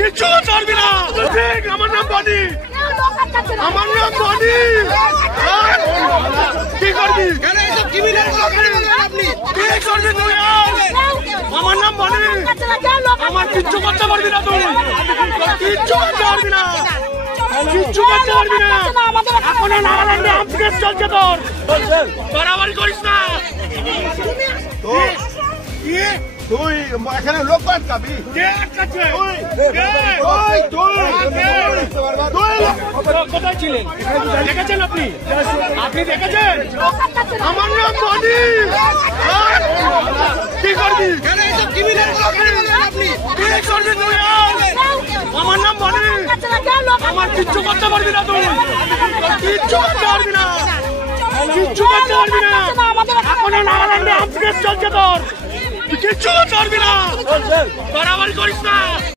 কিচ্ছু করতে পারবি না। আমার নাম বনি, আমার নাম বনি। কি করবি? কি করবি তুই? আমার নাম বনি, আমার কিচ্ছু করতে পারবি না তুই, কিচ্ছু করতে পারবি না, কিচ্ছু করতে পারবি না। এখন নাগাল্যান্ডে আপডেট চলছে, তোর বাড়াবাড়ি করিস না। তুই এখানে লোক আটকাবি? কোথায় ছিলেন? দেখেছেন আপনি? আপনি দেখেছেন? আমার নাম বনি। কি করবি? কি করবি তুই? আমার নাম বনি, আমার কিচ্ছু করতে পারবি না তুই, কিচ্ছু করতে পারবি না, কিচ্ছু করতে পারবি না। এখন নাগাল্যান্ডে আপডেট চলছে, তোর কিচ্ছু করতে পারবি না, বাড়াবাড়ি করিস না।